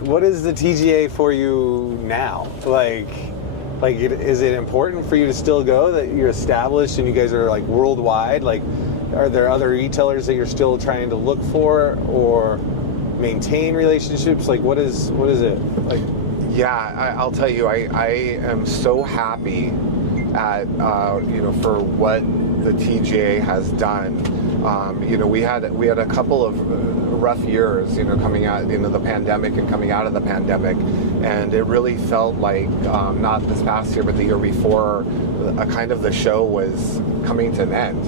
what is the TGA for you now? Is it important for you to still go, that you're established and you guys are like worldwide? Like, are there other retailers that you're still trying to look for or maintain relationships? Like, what is it like? Yeah, I'll tell you, I am so happy at for what the TGA has done. We had a couple of rough years, coming out the pandemic and coming out of the pandemic, and it really felt like not this past year, but the year before, the show was coming to an end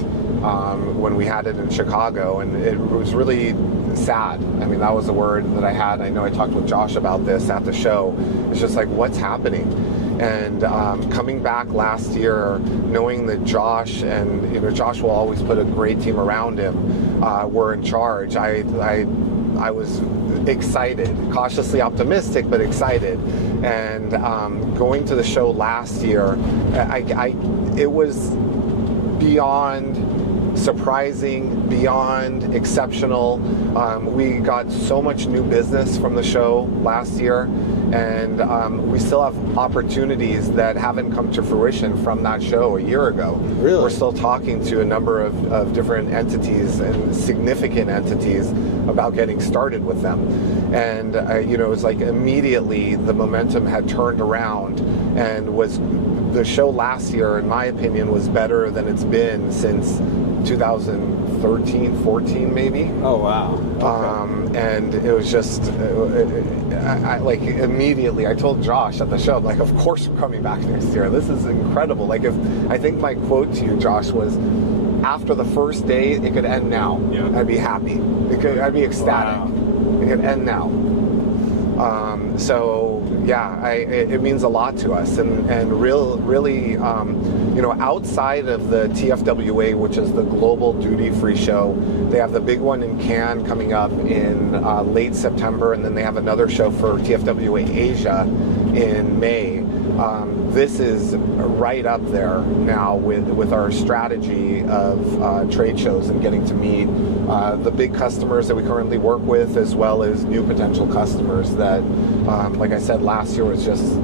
when we had it in Chicago, and it was really sad. I mean, that was the word that I had. I know I talked with Josh about this at the show. It's just like, what's happening? And coming back last year, knowing that Josh and Josh will always put a great team around him, were in charge. I was excited, cautiously optimistic, but excited. And going to the show last year, it was beyond surprising, beyond exceptional. We got so much new business from the show last year, and we still have opportunities that haven't come to fruition from that show a year ago. Really? We're still talking to a number of different entities and significant entities about getting started with them. And it was like immediately the momentum had turned around, and the show last year, in my opinion, was better than it's been since 2013, 14 maybe. Oh, wow. Okay. And it was just, I immediately, I told Josh at the show, I'm like, of course we're coming back next year. This is incredible. Like, I think my quote to you, Josh, was, after the first day, it could end now. Yeah. I'd be happy. I'd be ecstatic. Wow. It could end now. It means a lot to us, and really, outside of the TFWA, which is the global duty-free show, they have the big one in Cannes coming up in late September, and then they have another show for TFWA Asia in May. This is right up there now with our strategy of trade shows and getting to meet the big customers that we currently work with, as well as new potential customers that, like I said, last year was just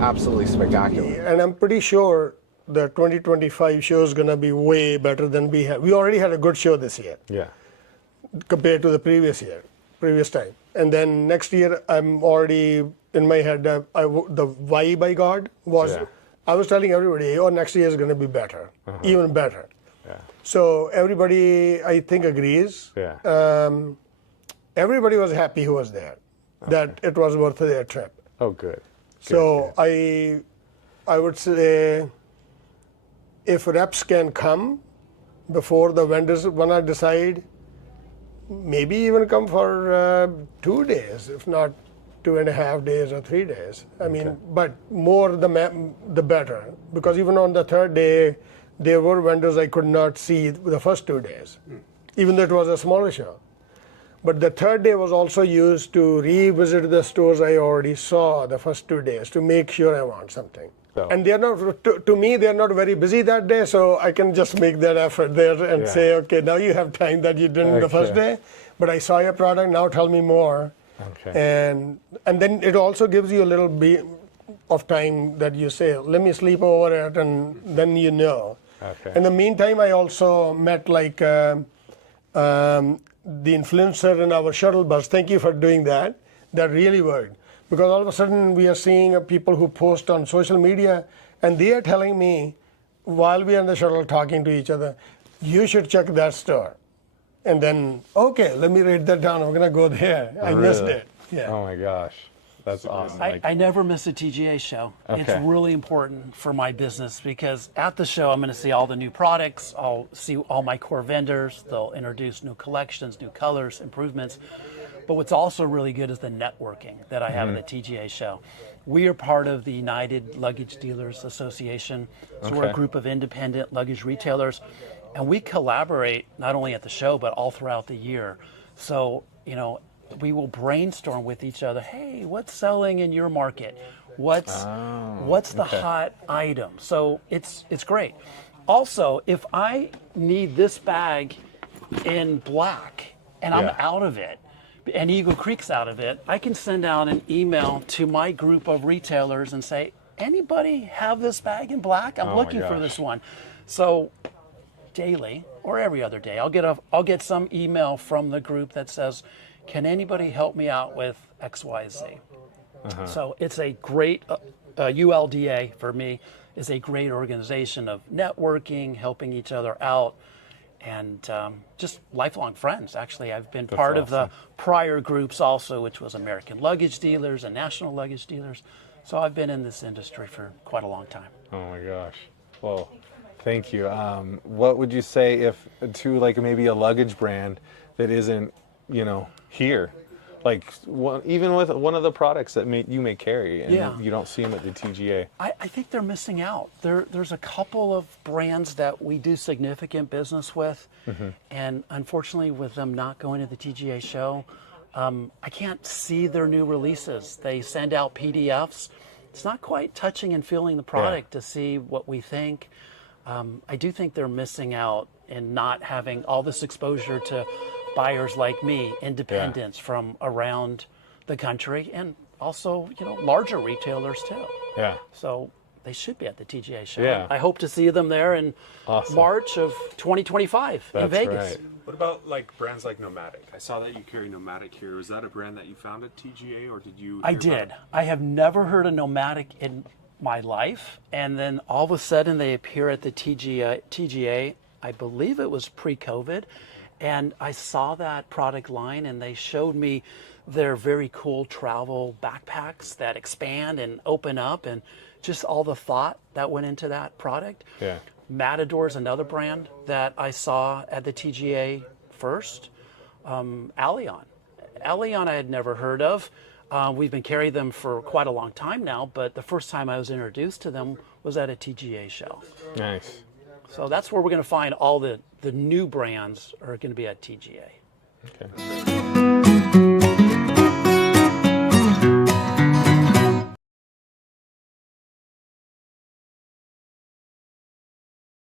absolutely spectacular. And I'm pretty sure the 2025 show is going to be way better than we had. We already had a good show this year. Yeah. Compared to the previous time. And then next year, I'm already in my head, the vibe I got was, I was telling everybody, next year is going to be better, even better. Yeah. So everybody, I think, agrees. Yeah. Everybody was happy who was there, that it was worth their trip. Oh, good. So I would say, if reps can come before the vendors want to decide, maybe even come for 2 days, if not 2.5 days or 3 days. I mean, but more the better, because even on the third day, there were vendors I could not see the first 2 days, even though it was a smaller show. But the third day was also used to revisit the stores I already saw the first 2 days to make sure I want something. So. And they're not, to me, they're not very busy that day, so I can just make that effort there and say, okay, now you have time that you didn't the first day, but I saw your product, now tell me more. Okay. And then it also gives you a little bit of time that you say, let me sleep over it, and then you know. Okay. In the meantime, I also met the influencer in our shuttle bus. Thank you for doing that. That really worked. Because all of a sudden we are seeing people who post on social media, and they are telling me, while we are in the shuttle talking to each other, you should check that store. And then, okay, let me write that down. I'm going to go there. I missed it. Yeah. Oh my gosh. That's awesome. I never miss a TGA show. Okay. It's really important for my business, because at the show, I'm going to see all the new products. I'll see all my core vendors. They'll introduce new collections, new colors, improvements. But what's also really good is the networking that I have at the TGA show. We are part of the United Luggage Dealers Association. So we're a group of independent luggage retailers. And we collaborate not only at the show, but all throughout the year. So, we will brainstorm with each other. Hey, what's selling in your market? What's the hot item? So it's great. Also, if I need this bag in black and I'm out of it, and Eagle Creek's out of it, I can send out an email to my group of retailers and say, anybody have this bag in black? I'm looking for this one. So daily or every other day, I'll get some email from the group that says, can anybody help me out with XYZ? So it's a great, ULDA for me is a great organization of networking, helping each other out, and just lifelong friends. Actually, I've been part of the prior groups also, which was American Luggage Dealers and National Luggage Dealers. So I've been in this industry for quite a long time. Oh my gosh. Well, thank you. What would you say if to like maybe a luggage brand that isn't, here? Like even with one of the products that you may carry and you don't see them at the TGA. I think they're missing out. There's a couple of brands that we do significant business with, and unfortunately with them not going to the TGA show, I can't see their new releases. They send out PDFs. It's not quite touching and feeling the product to see what we think. I do think they're missing out in not having all this exposure to buyers like me, independents from around the country, and also, larger retailers too. Yeah. So they should be at the TGA show. Yeah. I hope to see them there in March of 2025 in Vegas. Right. What about like brands like Nomadic? I saw that you carry Nomadic here. Was that a brand that you found at TGA, or did you? I did. I have never heard of Nomadic in my life, and then all of a sudden they appear at the TGA. I believe it was pre-COVID. And I saw that product line, and they showed me their very cool travel backpacks that expand and open up, and just all the thought that went into that product. Yeah. Matador is another brand that I saw at the TGA first. Allion. Allion I had never heard of. We've been carrying them for quite a long time now, but the first time I was introduced to them was at a TGA show. Nice. So that's where we're going to find all the new brands are going to be at TGA. Okay.